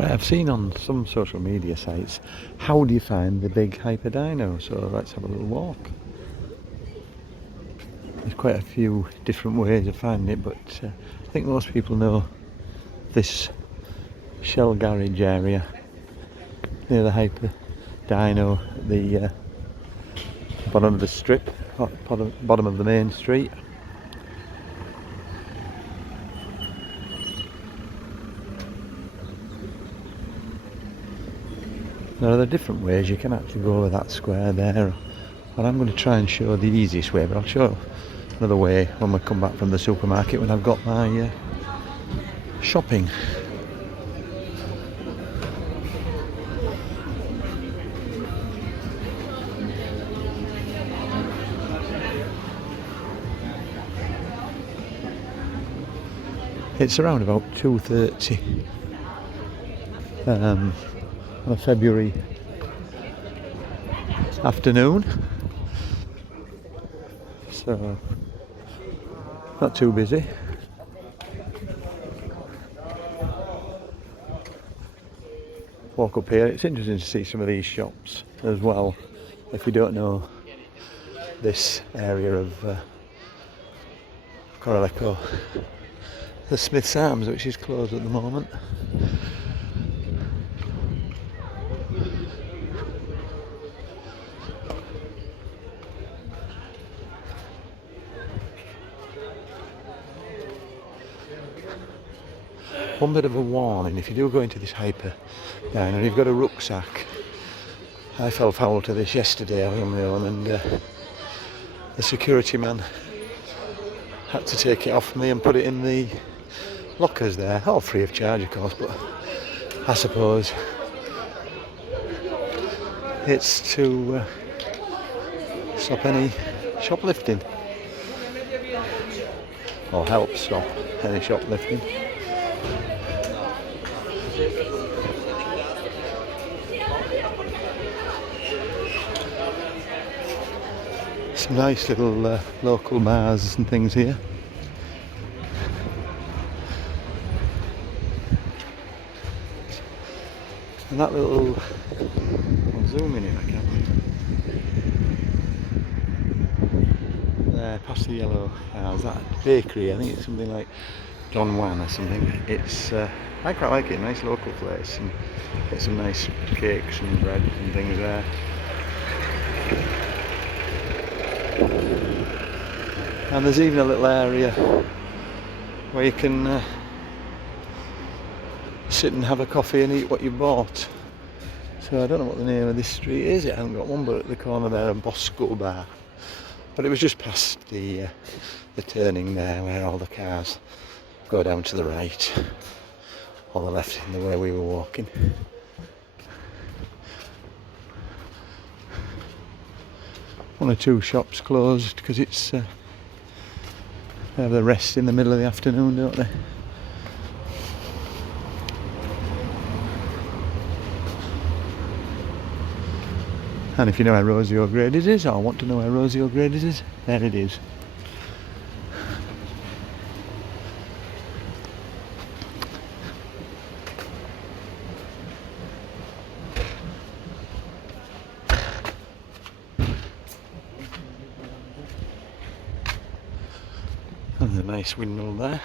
Right, I've seen on some social media sites, how do you find the big Hyper Dino? So let's have a little walk. There's quite a few different ways of finding it, but I think most people know this shell garage area near the Hyper Dino, the bottom of the strip, bottom of the main street. Now there are different ways you can actually go over that square there, but I'm going to try and show the easiest way, but I'll show another way when we come back from the supermarket when I've got my shopping. It's around about 2:30 on a February afternoon, so not too busy. Walk up here. It's interesting to see some of these shops as well. If you don't know this area of Corralejo, the Smith's Arms, which is closed at the moment. One bit of a warning, if you do go into this Hyper Dino and you've got a rucksack. I fell foul to this yesterday. I was on my own, and the security man had to take it off me and put it in the lockers there, all free of charge of course, but I suppose it's to stop any shoplifting, or help stop any shoplifting. Some nice little local bars and things here. And that little, I'll zoom in if I can. There, past the yellow house, that bakery, I think it's something like Don Juan or something. It's, I quite like it, a nice local place, and get some nice cakes and bread and things there. And there's even a little area where you can sit and have a coffee and eat what you bought. So I don't know what the name of this street is, it hasn't got one, but at the corner there, a Bosco bar. But it was just past the turning there where all the cars go down to the right or the left in the way we were walking. One or two shops closed because it's they have the rest in the middle of the afternoon, don't they? And if you know where Rosie O'Grady's is, or want to know where Rosie O'Grady's is, there it is. And a nice windmill there.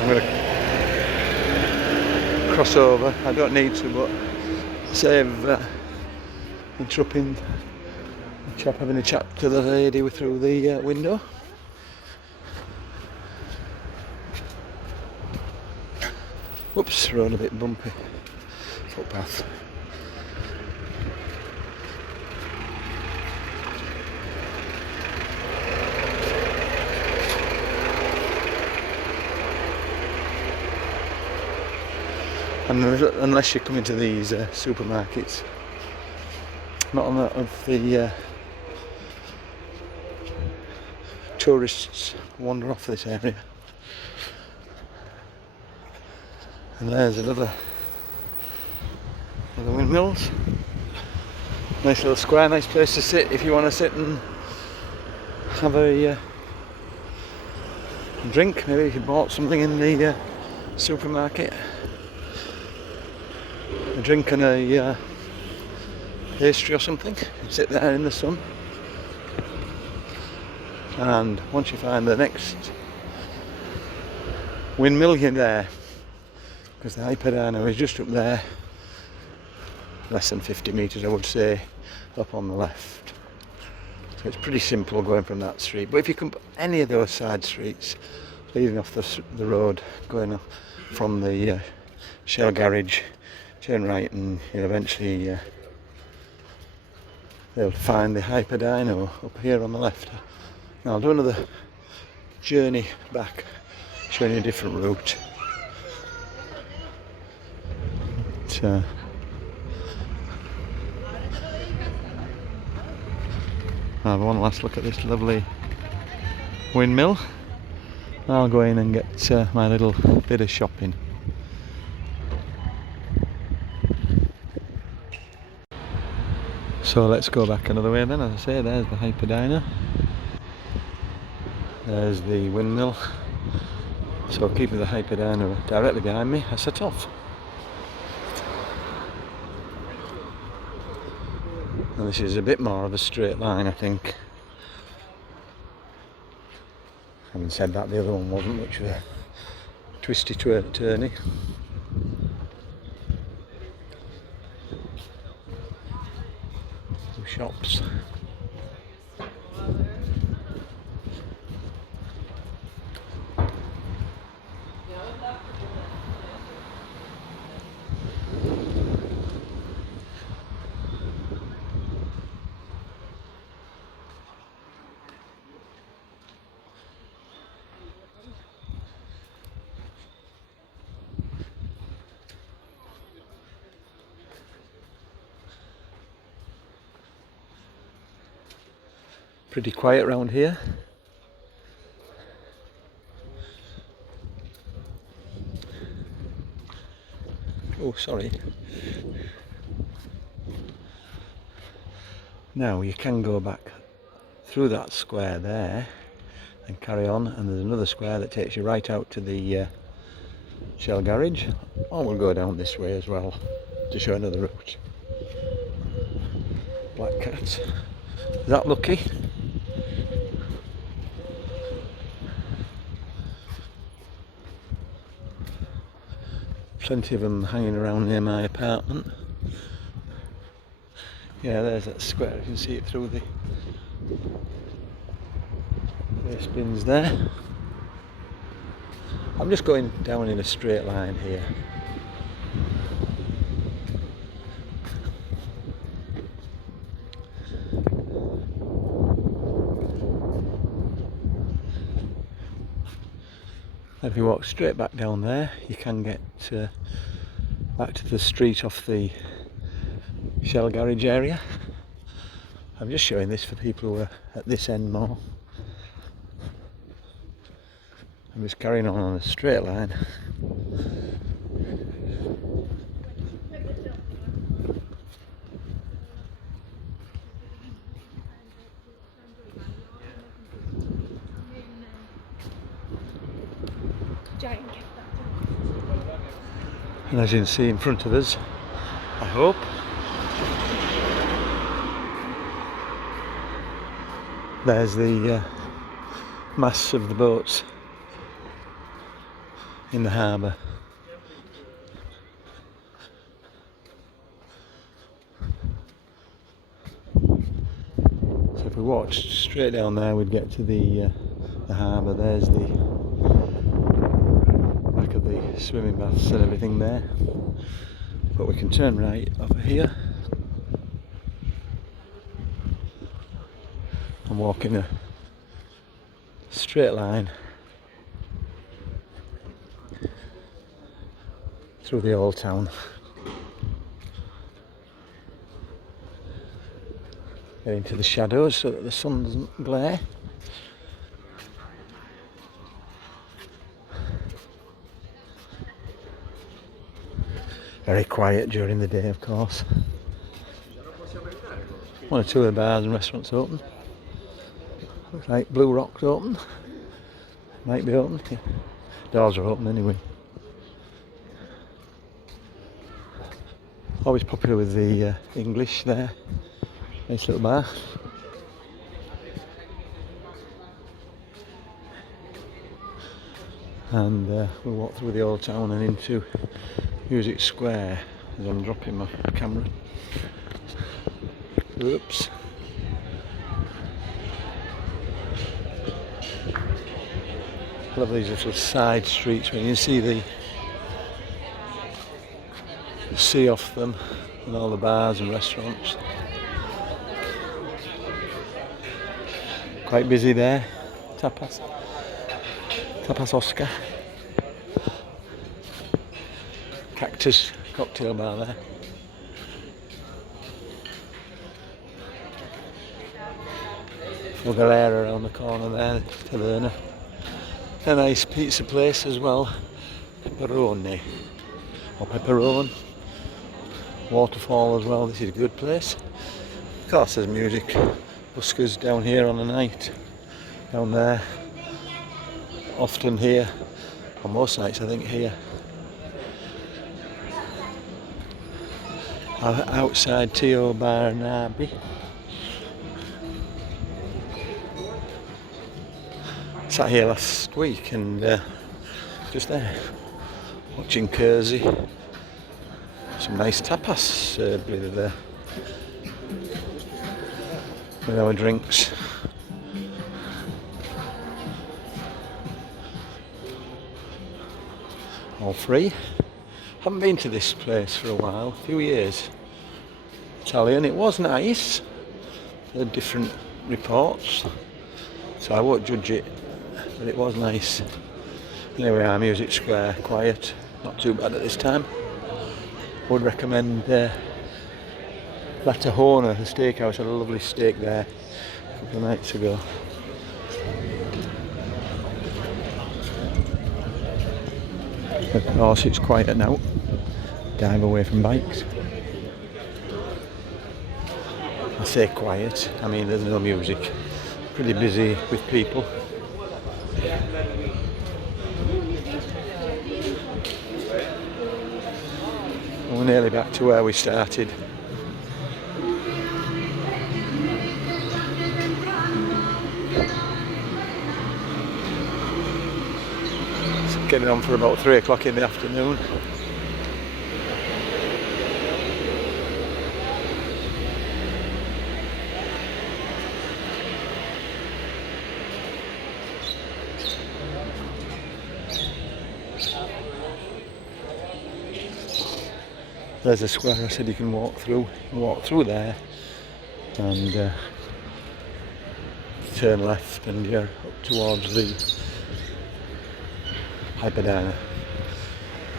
I'm going to cross over. I don't need to, but save interrupting the chap having a chat to the lady through the window. Whoops, road a bit bumpy. Footpath. And unless you come into these supermarkets, not a lot of the tourists wander off this area. And there's another windmills. Nice little square, nice place to sit if you want to sit and have a drink. Maybe if you bought something in the supermarket, a drink and a pastry or something, and sit there in the sun. And once you find the next windmill, you're there, because the Hiper Dino is just up there, less than 50 metres I would say, up on the left. So it's pretty simple going from that street. But if you come any of those side streets leading off the road, going off from the Shell garage, turn right and you'll eventually they'll find the Hiper Dino up here on the left. Now I'll do another journey back, showing you a different route. I'll have one last look at this lovely windmill. I'll go in and get my little bit of shopping. So let's go back another way then. As I say, there's the Hiper Dino. There's the windmill. So keeping the Hiper Dino directly behind me, I set off. And this is a bit more of a straight line, I think. Having said that, the other one wasn't much of a twisty turny. Some shops. Pretty quiet around here. Oh, sorry. Now you can go back through that square there and carry on, and there's another square that takes you right out to the Shell garage, or we'll go down this way as well to show another route. Black cat. Is that lucky? Plenty of them hanging around near my apartment. Yeah, there's that square, you can see it through the waste bins there. I'm just going down in a straight line here. If you walk straight back down there, you can get back to the street off the Shell garage area. I'm just showing this for people who are at this end more. I'm just carrying on a straight line. And as you can see in front of us, I hope, there's the masts of the boats in the harbour. So if we walked straight down there, we'd get to the harbour. There's the back of the swimming baths and everything there. But we can turn right over here and walk in a straight line through the old town. Get into the shadows so that the sun doesn't glare. Very quiet during the day, of course. One or two of the bars and restaurants open. Looks like Blue Rock's open. Might be open. Yeah. Doors are open anyway. Always popular with the English there. Nice little bar. And we'll walk through the old town and into Music Square as I'm dropping my camera. Oops. Love these little side streets when you see the sea off them and all the bars and restaurants. Quite busy there. Tapas Oscar. Cactus cocktail bar there. Corralejo around the corner there, Taverna. A nice pizza place as well. Pepperoni. Or Pepperone. Waterfall as well, this is a good place. Of course there's music. Buskers down here on the night. Down there. Often here. On most nights I think here. Outside Tio Barnaby. Sat here last week and just there watching Kersey. Some nice tapas served with our drinks. All free. Haven't been to this place for a while, a few years. Italian, it was nice. Heard different reports, so I won't judge it, but it was nice. There we are, Music Square, quiet, not too bad at this time. Would recommend La Tahona, the steakhouse. Had a lovely steak there a couple of nights ago. Of course it's quiet now. Dive away from bikes. I say quiet, I mean there's no music. Pretty busy with people. We're nearly back to where we started. It's getting on for about 3 o'clock in the afternoon. There's a square I said you can walk through. You walk through there and turn left and you're up towards the Hiper Dino.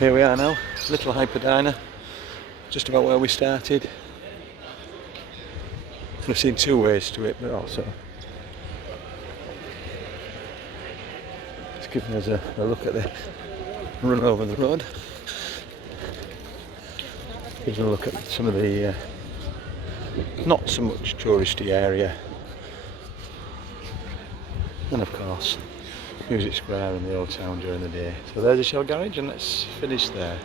Here we are now, little Hiper Dino, just about where we started. I've seen two ways to it, but also it's giving us a look at the run over the road. Gives a look at some of the not so much touristy area, and of course Music Square and the old town during the day. So there's a Shell garage and let's finish there.